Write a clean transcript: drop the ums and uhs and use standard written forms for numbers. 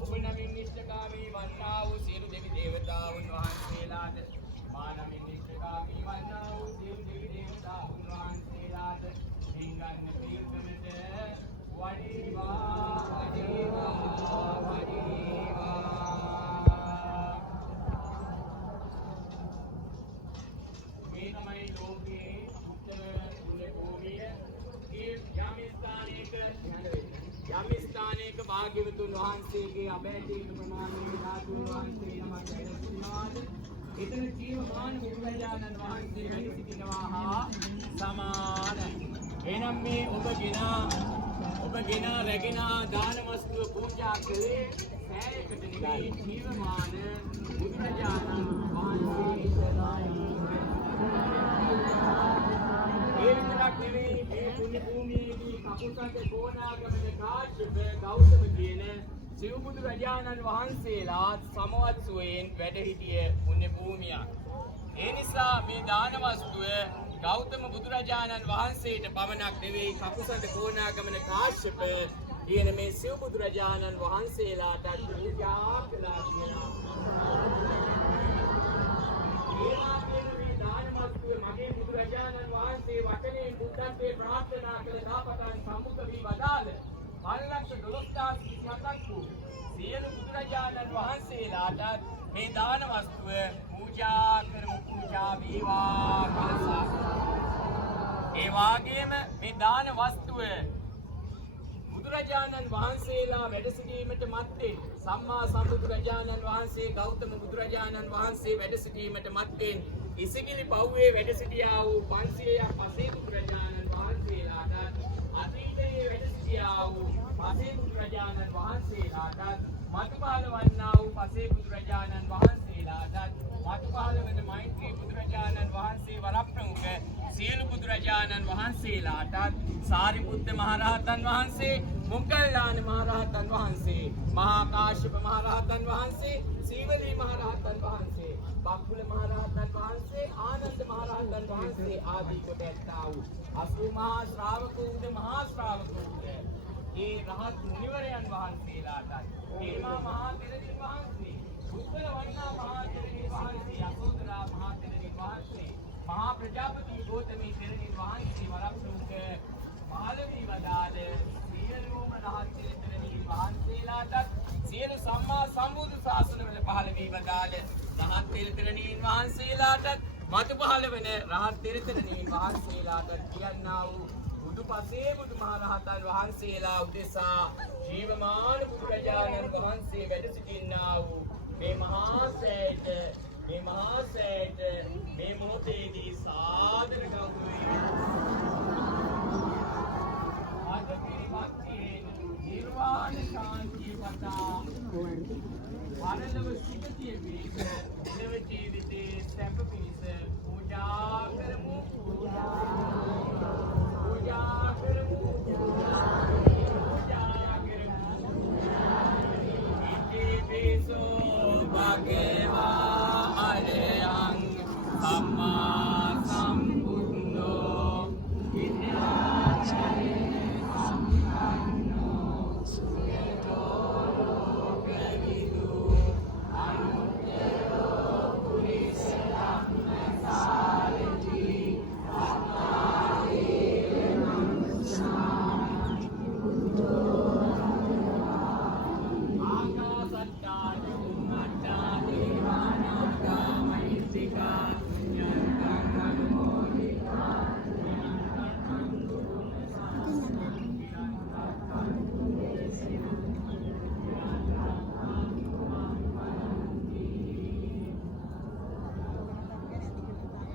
ඔබ නමින් නිෂ්ඨකාමී වන්නා වූ සියලු දෙවි දේවතාවුන් වහන්සේලාට මා නමින් නිෂ්ඨකාමී වන්නා වූ සියලු දෙවි දේවතාවුන් වහන්සේලාට සිංගන්න තීර්ථමෙත වඩිවා මේ තමයි ලෝකයේ උත්තර කුල භූමිය ඒ යම් ස්ථානයක භාග්‍යවතුන් වහන්සේගේ අබෑදීන ප්‍රමාණයේ ධාතුන් වහන්සේ නමක් වැඩ සිටිනවාද එතන ජීවමාන බුදුරජාණන් වහන්සේ වැඩ සිටිනවා හා සමානයි. එනම් මේ ඔබගෙන රැගෙන දාන වස්තුව පූජා කළේ සෑයකට නෙවෙයි ජීවමාන බුදුරජාණන් වහන්සේටයි. ඒ විතරක් නෙවෙයි මේ පුණ්‍ය භූමියේදී කපුසන්ත කෝණාගමන කාශ්‍යප ගෞතම කියන සිව් බුදුරජාණන් වහන්සේලා සමවත් සුවයෙන් වැඩ සිටිය පුණ්‍ය භූමියක්. ඒ නිසා මේ දාන වස්තුව ගෞතම බුදුරජාණන් වහන්සේට පමණක් නෙවෙයි කපුසන්ත කෝණාගමන කාශ්‍යප කියන මේ සිව් බුදුරජාණන් වහන්සේලාට පූජා කළා කියලා. මගේ බුදුරජාණන් වහන්සේ වචනේ බුද්ධත්වයේ ප්‍රාර්ථනා කළ දාපතන් සම්මුඛ වී වදාළ 5,12,27ක් වූ සියලු බුදුරජාණන් වහන්සේලාට මේ දාන වස්තුව පූජා කරමු පූජා වේවා කියලා. ඒ වාගේම මේ දාන වස්තුව බුදුරජාණන් වහන්සේලා වැඩ සිටීමට මත්තෙන් සම්මා සම්බුදුරජාණන් වහන්සේ ගෞතම බුදුරජාණන් වහන්සේ වැඩ සිටීමට මත්තෙන් ඉසිගිලි පව්වේ වැඩ සිටියා වූ 500ක් පසේ බුදුරජාණන් වහන්සේලාට අතීතයේ වැඩ සිටියා වූ පසේ බුදුරජාණන් වහන්සේලාට මතුපහළ වන්නා වූ පසේ බුදුරජාණන් වහන්සේලාට මතුපහළ වන මෛත්‍රී බුදුරජාණන් වහන්සේ වරප්‍රමුඛ සියලු බුදුරජාණන් වහන්සේලාට සාරිපුත්ත මහරහතන් වහන්සේ මොග්ගල්ලාන මහරහතන් වහන්සේ මහා කාශ්‍යප මහරහතන් වහන්සේ සීවලී මහරහතන් වහන්සේ බක්කුල මහරහතන් වහන්සේ ආනන්ද මහරහතන් වහන්සේ ආදී කොට ඇත්තා වූ 80 මහා ශ්‍රාවකෝද මහා ශ්‍රාවකෝද ඒ රහත් මුනිවරයන් වහන්සේලාට ඒමා මහා තෙරණින් වහන්සේ සුත්තර වන්නා මහා තෙරණින් වහන්සේ යසෝදරා මහා තෙරණින් වහන්සේ මහා ප්‍රජාපති ගෞතමී තෙරණින් වහන්සේ වරප්‍රමුඛ මාළවී වදාළ සියලුම රහත් තෙරණින් වහන්සේලාට සියලු සම්මා සම්බුදු ශාසනවල පහළ වී වදාළ රහත් තෙරණින් වහන්සේලාට මතු පහළ වෙන රහත් තෙරණින් වහන්සේලාට කියන්නා වූ බුදුපසේ බුදුමහරහතන් වහන්සේලා උදෙසා ජීවමාන බුදුරජාණන් වහන්සේ වැඩ සිටින්නා වූ මේ මහා සෑයට මේ මොහොතේදී සාදර ගෞරවයෙන් ආද පිරිවත්තියේ නිර්වාණ ශාන්තිය පතා පරලොව සිටියේ වේද ජීවිතේ සැප පිණිස පූජා කරමු පූජා